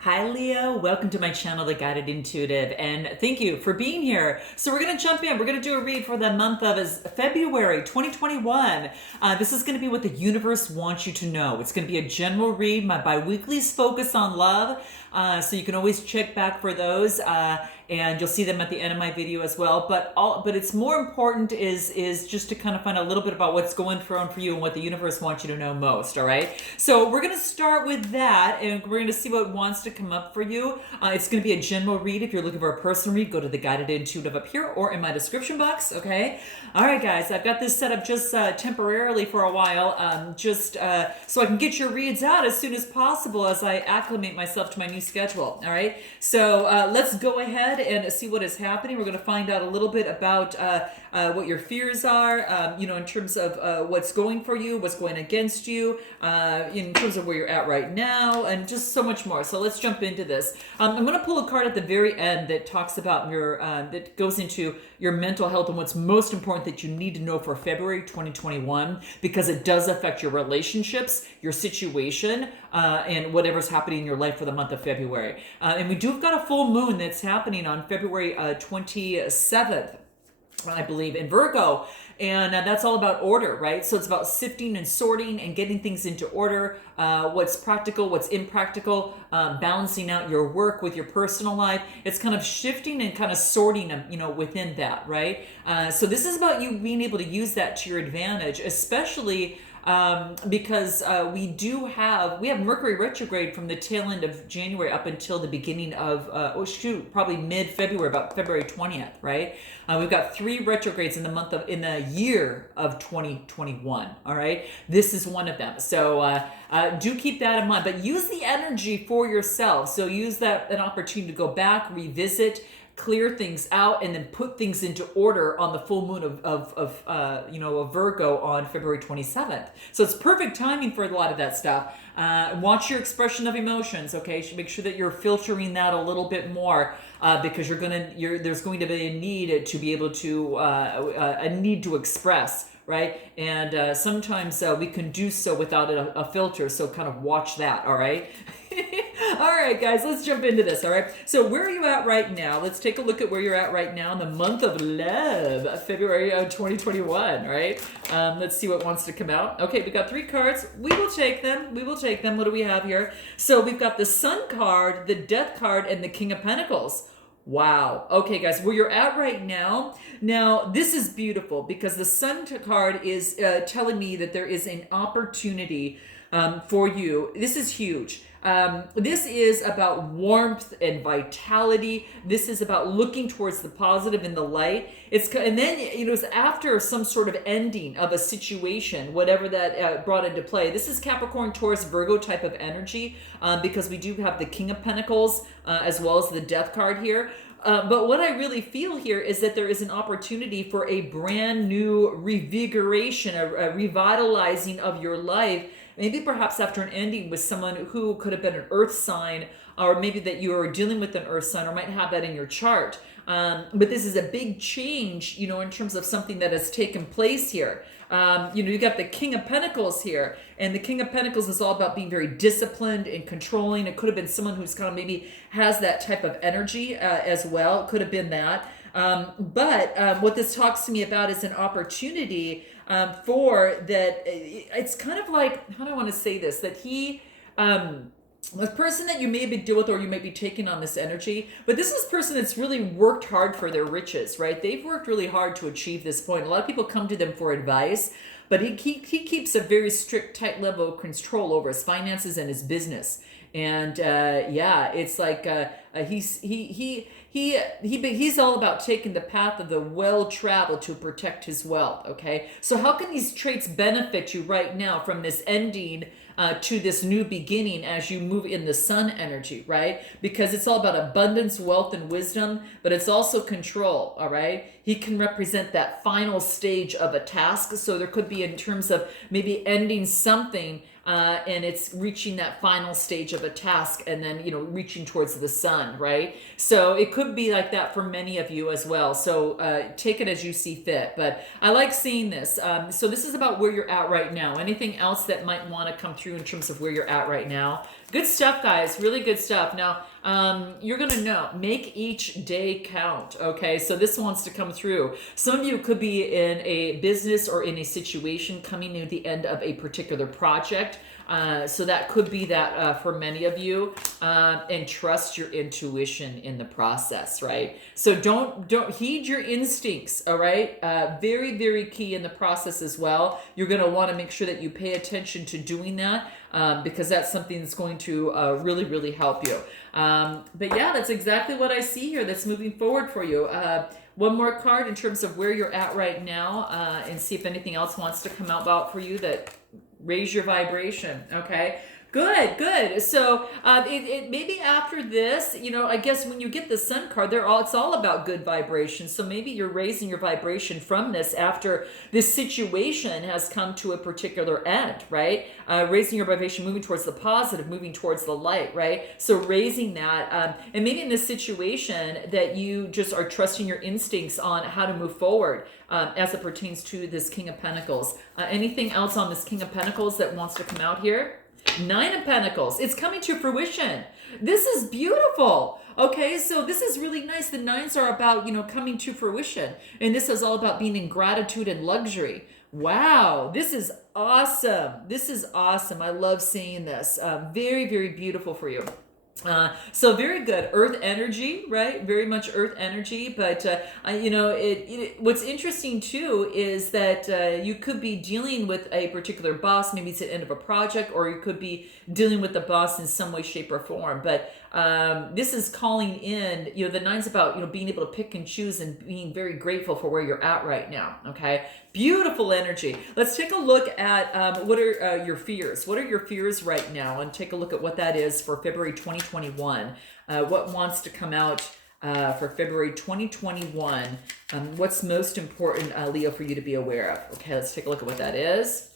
Hi Leo, welcome to my channel, The Guided Intuitive, and thank you for being here. So we're going to jump in. We're going to do a read for the month of February 2021. This is going to be what the universe wants you to know. It's going to be a general read. My bi-weeklies focus on love, so you can always check back for those, and you'll see them at the end of my video as well. But it's more important is just to kind of find a little bit about what's going on for you and what the universe wants you to know most. All right. So we're going to start with that, and we're going to see what wants to come up for you. It's going to be a general read. If you're looking for a personal read, go to the Guided Intuitive up here or in my description box. Okay. All right, guys. I've got this set up just temporarily for a while, so I can get your reads out as soon as possible as I acclimate myself to my new schedule. All right. So let's go ahead and see what is happening. We're going to find out a little bit about what your fears are, in terms of what's going for you, what's going against you, in terms of where you're at right now, and just so much more. So let's jump into this. I'm going to pull a card at the very end that talks about that goes into your mental health and what's most important that you need to know for February 2021, because it does affect your relationships, your situation, and whatever's happening in your life for the month of February. And we do have got a full moon that's happening on February 27th. I believe in Virgo, and that's all about order, right? So it's about sifting and sorting and getting things into order, what's practical, what's impractical, balancing out your work with your personal life. It's kind of shifting and kind of sorting them, within that, right? So this is about you being able to use that to your advantage, especially because we have Mercury retrograde from the tail end of January up until the beginning of probably mid-February, about February 20th, right? We've got 3 retrogrades in the year of 2021. All right, this is one of them. So do keep that in mind, but use the energy for yourself. So use that an opportunity to go back, revisit, clear things out, and then put things into order on the full moon of Virgo on February 27th. So it's perfect timing for a lot of that stuff. Watch your expression of emotions. Okay, make sure that you're filtering that a little bit more, because there's going to be a need to be able to a need to express. Right, and sometimes we can do so without a filter. So kind of watch that. All right. All right, guys, let's jump into this. All right. So where are you at right now? Let's take a look at where you're at right now in the month of love, February 2021. Right. Let's see what wants to come out. Okay, we got 3 cards. We will take them. What do we have here? So we've got the Sun card, the Death card, and the King of Pentacles. Wow. Okay, guys, where you're at right now. Now, this is beautiful because the Sun card is telling me that there is an opportunity for you. This is huge. This is about warmth and vitality. This is about looking towards the positive and the light. And then it's after some sort of ending of a situation, whatever that brought into play. This is Capricorn, Taurus, Virgo type of energy, because we do have the King of Pentacles as well as the Death card here. But what I really feel here is that there is an opportunity for a brand new revigoration, a revitalizing of your life. Maybe perhaps after an ending with someone who could have been an earth sign, or maybe that you are dealing with an earth sign or might have that in your chart. But this is a big change, in terms of something that has taken place here. You got the King of Pentacles here, and the King of Pentacles is all about being very disciplined and controlling. It could have been someone who's kind of maybe has that type of energy as well. It could have been that. But what this talks to me about is an opportunity for that. It's kind of like, how do I want to say this? That the person that you may be dealing with, or you may be taking on this energy, but this is a person that's really worked hard for their riches, right? They've worked really hard to achieve this point. A lot of people come to them for advice, but he keeps a very strict, tight level of control over his finances and his business. And it's like he's all about taking the path of the well-traveled to protect his wealth. Okay, so how can these traits benefit you right now from this ending to this new beginning as you move in the Sun energy, right? Because it's all about abundance, wealth, and wisdom, but it's also control. All right, he can represent that final stage of a task. So there could be in terms of maybe ending something. And it's reaching that final stage of a task, and then reaching towards the sun, right? So it could be like that for many of you as well. So take it as you see fit. But I like seeing this. So this is about where you're at right now. Anything else that might want to come through in terms of where you're at right now? Good stuff, guys. Really good stuff. Now, you're going to know, make each day count. Okay. So this wants to come through. Some of you could be in a business or in a situation coming near the end of a particular project. So that could be that for many of you, and trust your intuition in the process, right? So don't heed your instincts, all right? Very, very key in the process as well. You're going to want to make sure that you pay attention to doing that, because that's something that's going to really, really help you. But yeah, that's exactly what I see here that's moving forward for you. One more card in terms of where you're at right now, and see if anything else wants to come out for you that raise your vibration. Okay, good. So it maybe after this, I guess when you get the Sun card, it's all about good vibration. So maybe you're raising your vibration from this after this situation has come to a particular end, right? Raising your vibration, moving towards the positive, moving towards the light, right? So raising that, and maybe in this situation that you just are trusting your instincts on how to move forward, as it pertains to this King of Pentacles. Anything else on this King of Pentacles that wants to come out here? Nine of Pentacles. It's coming to fruition. This is beautiful. Okay, so this is really nice. The nines are about, coming to fruition. And this is all about being in gratitude and luxury. Wow, this is awesome. This is awesome. I love seeing this. Very, very beautiful for you. So very good earth energy, right? Very much earth energy. But what's interesting too is that you could be dealing with a particular boss. Maybe it's the end of a project, or you could be dealing with the boss in some way, shape, or form. But this is calling in. The nine's about being able to pick and choose and being very grateful for where you're at right now. Okay, beautiful energy. Let's take a look at what are your fears. What are your fears right now, and take a look at what that is for February 2021. What wants to come out for February 2021? What's most important, Leo, for you to be aware of? Okay, let's take a look at what that is.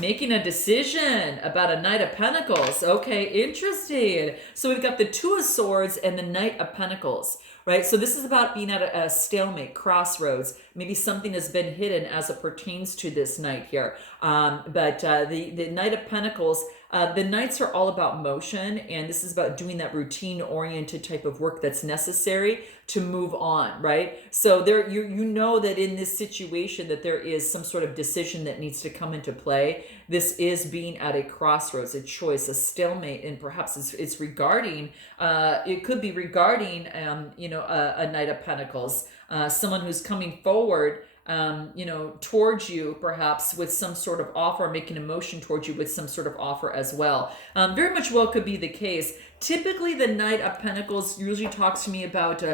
Making a decision about a Knight of Pentacles. Okay, interesting. So we've got the Two of Swords and the Knight of Pentacles, right? So this is about being at a stalemate, crossroads. Maybe something has been hidden as it pertains to this Knight here. But the Knight of Pentacles, the Knights are all about motion, and this is about doing that routine-oriented type of work that's necessary to move on, right? So there, you know that in this situation that there is some sort of decision that needs to come into play. This is being at a crossroads, a choice, a stalemate, and perhaps it's regarding. It could be regarding, a Knight of Pentacles, someone who's coming forward, towards you, perhaps with some sort of offer, making a motion towards you with some sort of offer as well. Very much well could be the case. Typically, the Knight of Pentacles usually talks to me about,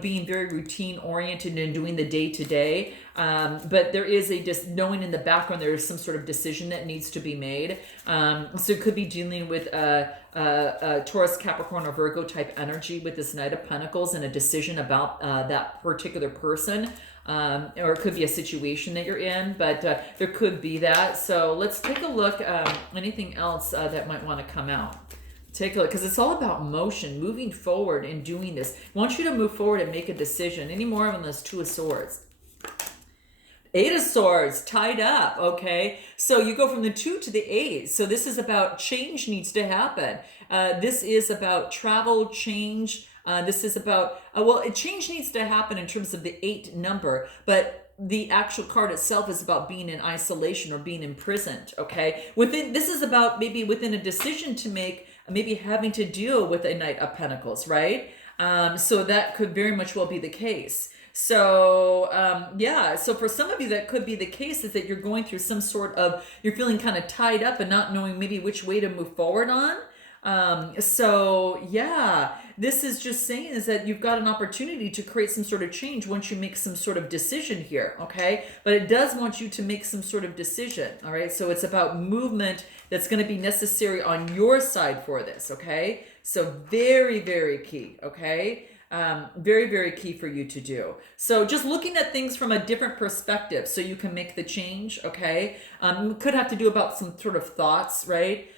being very routine oriented and doing the day to day. But there is just knowing in the background there is some sort of decision that needs to be made. So it could be dealing with Taurus, Capricorn, or Virgo type energy with this Knight of Pentacles and a decision about that particular person. Or it could be a situation that you're in, but there could be that. So let's take a look. Anything else that might want to come out? Take a look, because it's all about motion, moving forward and doing this. I want you to move forward and make a decision. Any more on this Two of Swords? Eight of Swords, tied up, okay? So you go from the 2 to the 8. So this is about change needs to happen. This is about travel, change. This is about, change needs to happen in terms of the 8 number, but the actual card itself is about being in isolation or being imprisoned, okay? This is about maybe within a decision to make, maybe having to deal with a Knight of Pentacles, right? So that could very much well be the case. So, so for some of you, that could be the case, is that you're going through some sort of, you're feeling kind of tied up and not knowing maybe which way to move forward on. This is just saying is that you've got an opportunity to create some sort of change once you make some sort of decision here, okay? But it does want you to make some sort of decision, all right? So it's about movement that's going to be necessary on your side for this, okay? So very, very key, okay? Very, very key for you to do. So just looking at things from a different perspective so you can make the change, okay? Could have to do about some sort of thoughts, right?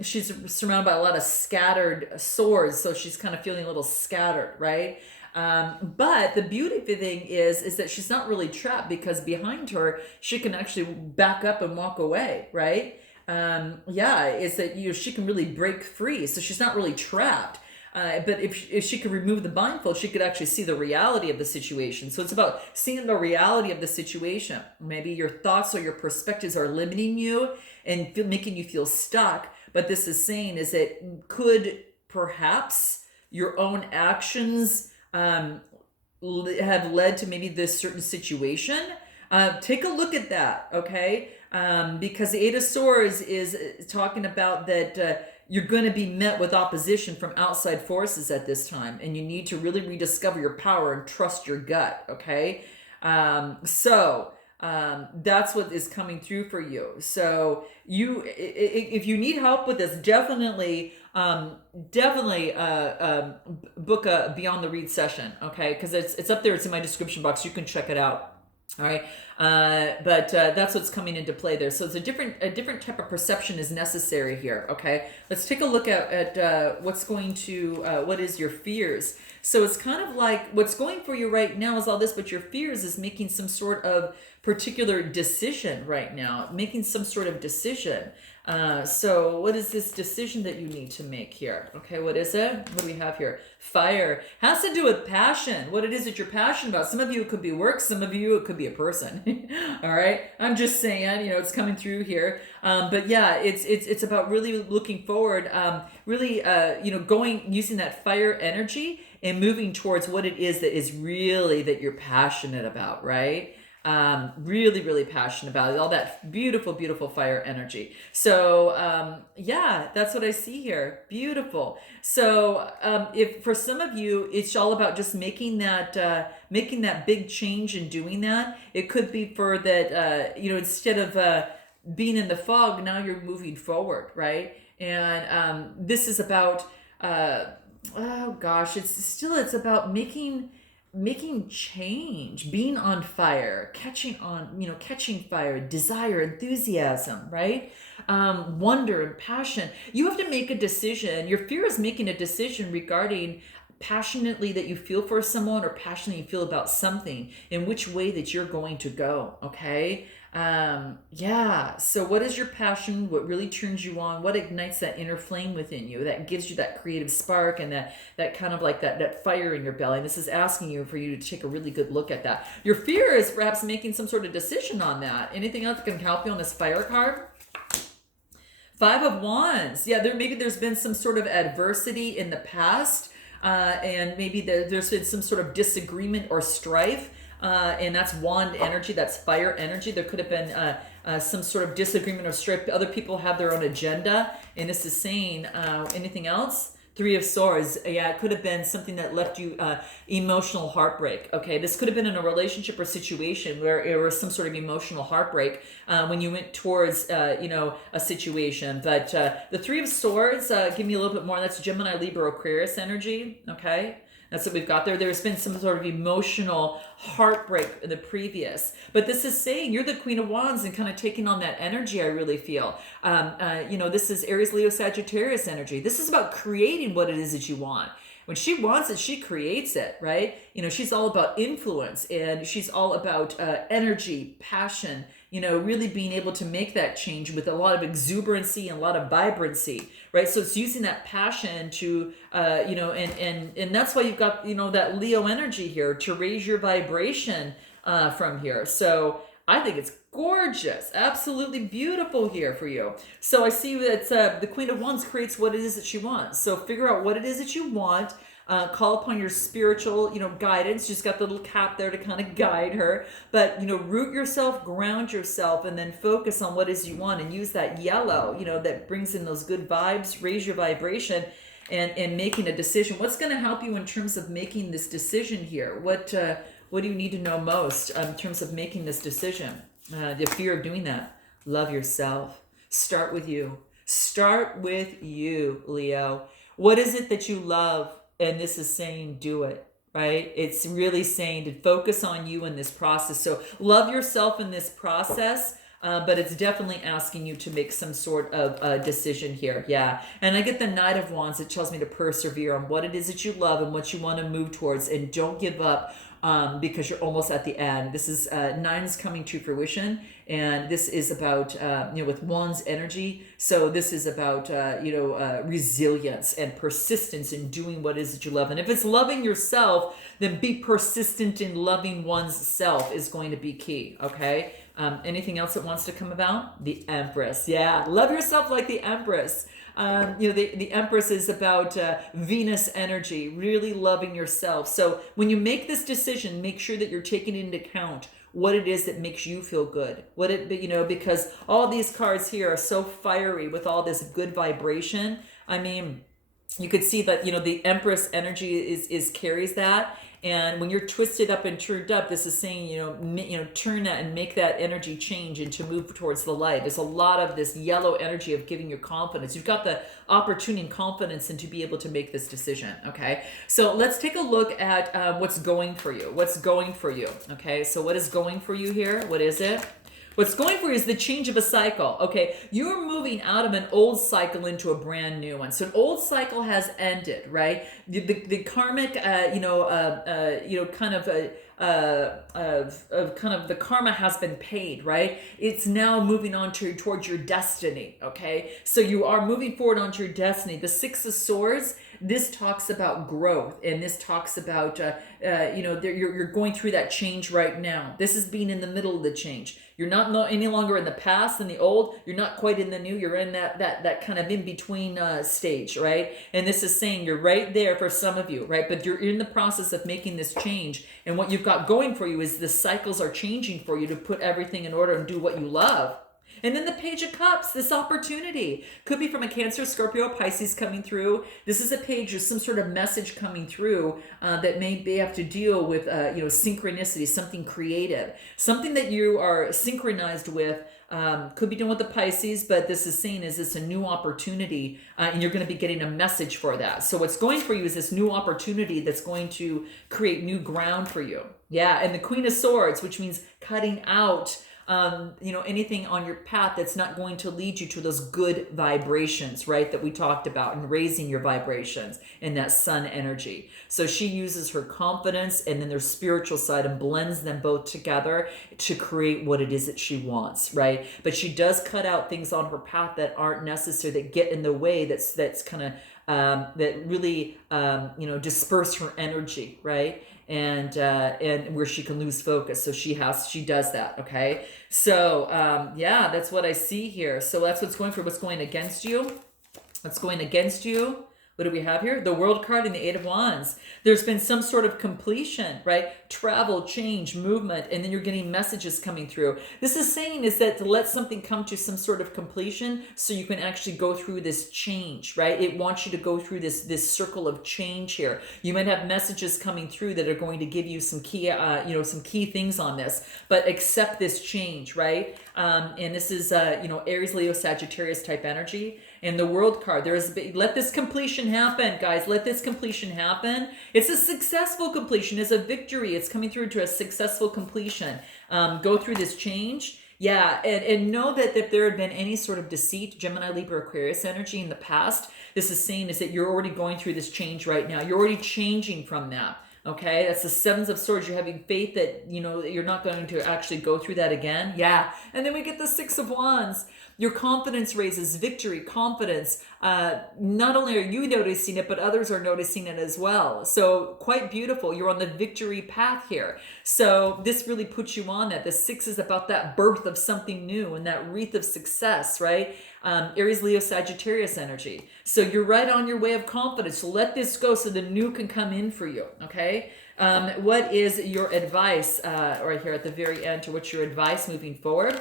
She's surrounded by a lot of scattered swords, so she's kind of feeling a little scattered, right? But the beauty of the thing is that she's not really trapped, because behind her, she can actually back up and walk away, right? yeah, is that she can really break free, so she's not really trapped. But if she could remove the blindfold, she could actually see the reality of the situation. So it's about seeing the reality of the situation. Maybe your thoughts or your perspectives are limiting you and making you feel stuck. But this is saying is that could perhaps your own actions have led to maybe this certain situation. Take a look at that, okay? Because the Eight of Swords is talking about that you're going to be met with opposition from outside forces at this time, and you need to really rediscover your power and trust your gut, okay? That's what is coming through for you. So if you need help with this, definitely book a Beyond the Read session, okay? Because it's up there. It's in my description box. You can check it out. All right, but that's what's coming into play there. So it's a different type of perception is necessary here. Okay, let's take a look at what's going to what is your fears. So it's kind of like what's going for you right now is all this, but your fears is making some sort of particular decision right now, making some sort of decision. So what is this decision that you need to make here? Okay, what is it? What do we have here? Fire has to do with passion. What it is that you're passionate about. Some of you it could be work. Some of you it could be a person. All right, I'm just saying. It's coming through here. But yeah, it's about really looking forward. Really, going using that fire energy and moving towards what it is that is really that you're passionate about. Right. Really, really passionate about it. All that beautiful, beautiful fire energy. So, yeah, that's what I see here. Beautiful. So, if for some of you, it's all about just making that big change and doing that. It could be for that, instead of being in the fog, now you're moving forward, right? And this is about, it's about making change, being on fire, catching fire, desire, enthusiasm, right? Wonder and passion. You have to make a decision. Your fear is making a decision regarding passionately that you feel for someone or passionately you feel about something, in which way that you're going to go. Okay. So what is your passion? What really turns you on? What ignites that inner flame within you that gives you that creative spark and that kind of like that fire in your belly? And this is asking you for you to take a really good look at that. Your fear is perhaps making some sort of decision on that. Anything else that can help you on this fire card? Five of Wands. Yeah, there's been some sort of adversity in the past, and maybe there's been some sort of disagreement or strife. And that's wand energy, that's fire energy. There could have been some sort of disagreement or strife. Other people have their own agenda. And this is saying, anything else? Three of Swords. Yeah, it could have been something that left you emotional heartbreak. Okay, this could have been in a relationship or situation where it was some sort of emotional heartbreak when you went towards, a situation. But the Three of Swords, give me a little bit more. That's Gemini, Libra, Aquarius energy. Okay. That's what we've got there. There's been some sort of emotional heartbreak in the previous. But this is saying you're the Queen of Wands and kind of taking on that energy, I really feel. This is Aries, Leo, Sagittarius energy. This is about creating what it is that you want. When she wants it, she creates it, right? She's all about influence and she's all about energy, passion, really being able to make that change with a lot of exuberancy and a lot of vibrancy, right? So it's using that passion to, and that's why you've got, that Leo energy here to raise your vibration from here. So I think it's gorgeous, absolutely beautiful here for you. So I see that the Queen of Wands creates what it is that she wants. So figure out what it is that you want. Call upon your spiritual, guidance. She's got the little cap there to kind of guide her. But, root yourself, ground yourself, and then focus on what it is you want and use that yellow, that brings in those good vibes, raise your vibration, and making a decision. What's going to help you in terms of making this decision here? What do you need to know most in terms of making this decision? The fear of doing that. Love yourself. Start with you. Start with you, Leo. What is it that you love? And this is saying do it, right? It's really saying to focus on you in this process. So love yourself in this process, but it's definitely asking you to make some sort of decision here. Yeah. And I get the Knight of Wands. It tells me to persevere on what it is that you love and what you want to move towards, and don't give up because you're almost at the end. This is nines coming to fruition, and this is about with wands energy. So this is about resilience and persistence in doing what it is that you love. And if it's loving yourself, then be persistent in loving one's self is going to be key. Okay. Anything else that wants to come about? The Empress. Yeah, love yourself like the Empress. The Empress is about Venus energy, really loving yourself. So when you make this decision, make sure that you're taking into account what it is that makes you feel good. Because all these cards here are so fiery with all this good vibration. I mean, you could see that the Empress energy is carries that. And when you're twisted up and turned up, this is saying, turn that and make that energy change and to move towards the light. There's a lot of this yellow energy of giving you confidence. You've got the opportunity and confidence and to be able to make this decision. Okay. So let's take a look at what's going for you. What's going for you. Okay. So what is going for you here? What is it? What's going for you is the change of a cycle. Okay, you're moving out of an old cycle into a brand new one. So an old cycle has ended, right? The karmic, kind of the karma has been paid, right? It's now moving on towards your destiny. Okay, so you are moving forward onto your destiny. The Six of Swords. This talks about growth, and this talks about you're going through that change right now. This is being in the middle of the change. You're not any longer in the past and the old. You're not quite in the new. You're in that kind of in between stage, right? And this is saying you're right there for some of you, right? But you're in the process of making this change, and what you've got going for you is the cycles are changing for you to put everything in order and do what you love. And then the Page of Cups, this opportunity could be from a Cancer, Scorpio, Pisces coming through. This is a page or some sort of message coming through that may have to deal with, synchronicity, something creative, something that you are synchronized with. Could be done with the Pisces, but this is saying is this a new opportunity, and you're going to be getting a message for that. So what's going for you is this new opportunity that's going to create new ground for you. Yeah, and the Queen of Swords, which means cutting out anything on your path that's not going to lead you to those good vibrations, right? That we talked about, and raising your vibrations in that sun energy. So she uses her confidence and then their spiritual side and blends them both together to create what it is that she wants, right? But she does cut out things on her path that aren't necessary, that get in the way, that's kind of that really disperse her energy, right? And where she can lose focus. So she does that. Okay. So that's what I see here. So that's what's going for. What's going against you? What's going against you? What do we have here? The World card and the Eight of Wands. There's been some sort of completion, right? Travel, change, movement, and then you're getting messages coming through. This is saying is that to let something come to some sort of completion so you can actually go through this change, right? It wants you to go through this circle of change here. You might have messages coming through that are going to give you some key, some key things on this, but accept this change, right? And this is, Aries, Leo, Sagittarius type energy. And the World card, let this completion happen, guys. Let this completion happen. It's a successful completion. It's a victory. It's coming through to a successful completion. Go through this change. Yeah, and know that if there had been any sort of deceit, Gemini, Libra, Aquarius energy in the past, this is saying is that you're already going through this change right now. You're already changing from that. Okay, that's the Sevens of Swords. You're having faith that, you're not going to actually go through that again. Yeah. And then we get the Six of Wands. Your confidence raises, victory, confidence. Not only are you noticing it, but others are noticing it as well. So quite beautiful. You're on the victory path here. So this really puts you on that. The Six is about that birth of something new and that wreath of success, right? Aries, Leo, Sagittarius energy. So you're right on your way of confidence. So let this go so the new can come in for you, okay? What is your advice right here at the very end? What's your advice moving forward?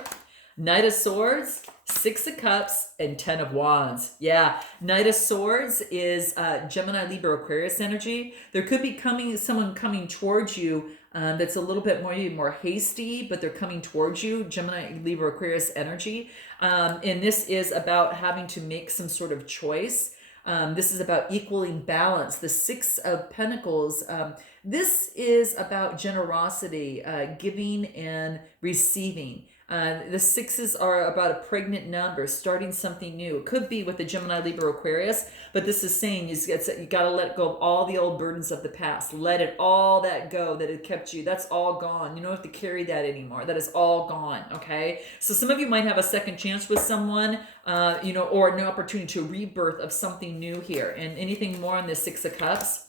Knight of Swords, Six of Cups, and Ten of Wands. Yeah, Knight of Swords is Gemini, Libra, Aquarius energy. There could be someone coming towards you that's a little bit more hasty, but they're coming towards you. Gemini, Libra, Aquarius energy. And this is about having to make some sort of choice. This is about equaling balance. The Six of Pentacles. This is about generosity, giving and receiving. The sixes are about a pregnant number, starting something new. It could be with the Gemini, Libra, Aquarius, but this is saying you got to let go of all the old burdens of the past. Let it all that go that had kept you. That's all gone. You don't have to carry that anymore. That is all gone. Okay. So some of you might have a second chance with someone, or an opportunity to rebirth of something new here. And anything more on this Six of Cups?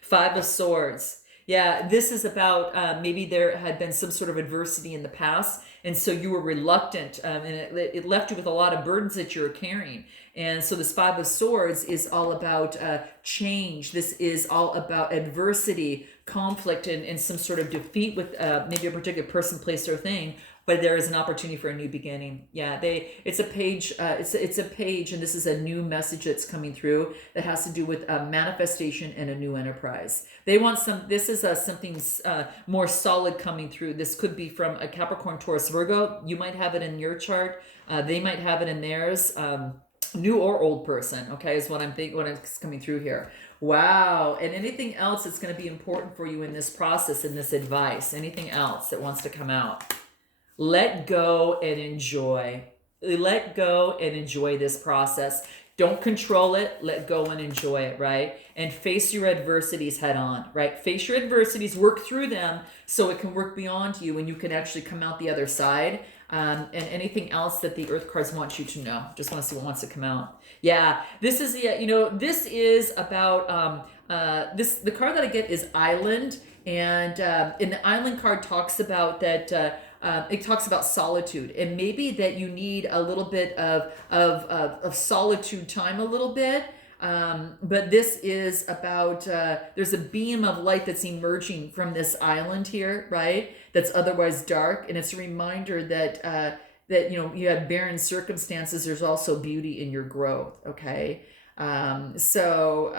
Five of Swords. Yeah, this is about maybe there had been some sort of adversity in the past, and so you were reluctant, and it left you with a lot of burdens that you're carrying. And so this Five of Swords is all about change. This is all about adversity, conflict, and some sort of defeat with maybe a particular person, place, or thing. But there is an opportunity for a new beginning. Yeah, it's a page. It's a page, and this is a new message that's coming through that has to do with manifestation and a new enterprise. They want some. This is something more solid coming through. This could be from a Capricorn, Taurus, Virgo. You might have it in your chart. They might have it in theirs. New or old person. Okay, is what I'm thinking. What is coming through here. Wow. And anything else that's going to be important for you in this process, in this advice? Anything else that wants to come out? Let go and enjoy. Let go and enjoy this process. Don't control it. Let go and enjoy it, right? And face your adversities head on, right? Face your adversities, work through them so it can work beyond you and you can actually come out the other side. And anything else that the Earth cards want you to know. Just want to see what wants to come out. Yeah, this is about the card that I get is Island, and the Island card talks about that. It talks about solitude, and maybe that you need a little bit of solitude time, a little bit. But this is about there's a beam of light that's emerging from this island here, right? That's otherwise dark, and it's a reminder that you had barren circumstances. There's also beauty in your growth. Okay. So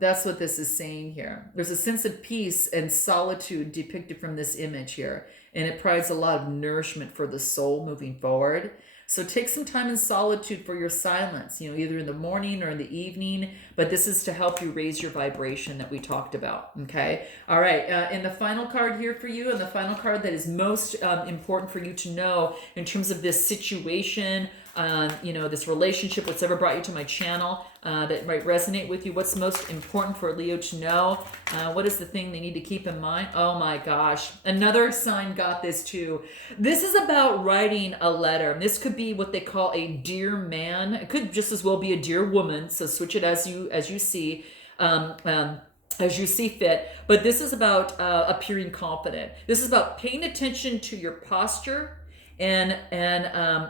that's what this is saying here. There's a sense of peace and solitude depicted from this image here, and it provides a lot of nourishment for the soul moving forward. So take some time in solitude for your silence, either in the morning or in the evening, but this is to help you raise your vibration that we talked about. Okay. All right. And the final card here for you, and the final card that is most important for you to know in terms of this situation, this relationship, what's ever brought you to my channel, that might resonate with you. What's most important for Leo to know? What is the thing they need to keep in mind? Oh my gosh. Another sign got this too. This is about writing a letter. This could be what they call a dear man. It could just as well be a dear woman. So switch it as you see. As you see fit. But this is about appearing confident. This is about paying attention to your posture and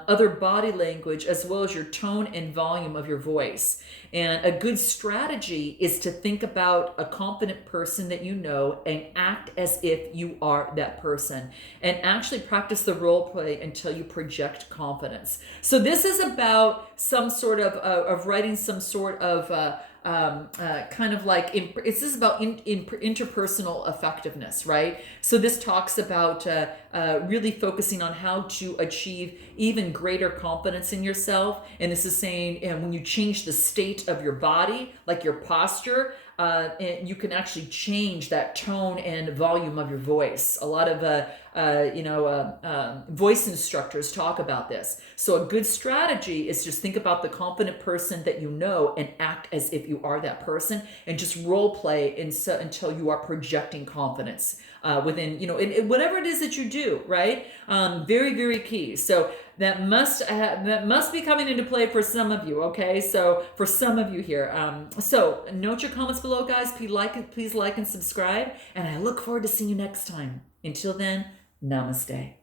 other body language, as well as your tone and volume of your voice. And a good strategy is to think about a confident person that you know and act as if you are that person, and actually practice the role play until you project confidence. So this is about some sort of writing some sort of kind of like this is about interpersonal effectiveness, right? So this talks about really focusing on how to achieve even greater confidence in yourself. And this is saying, when you change the state of your body, like your posture, you can actually change that tone and volume of your voice. A lot of voice instructors talk about this. So a good strategy is just think about the confident person that you know and act as if you are that person, and just role play until you are projecting confidence within, in whatever it is that you do, right? Very, very key. So that must be coming into play for some of you. Okay, so for some of you here, so note your comments below, guys. Please like and subscribe, and I look forward to seeing you next time. Until then, namaste.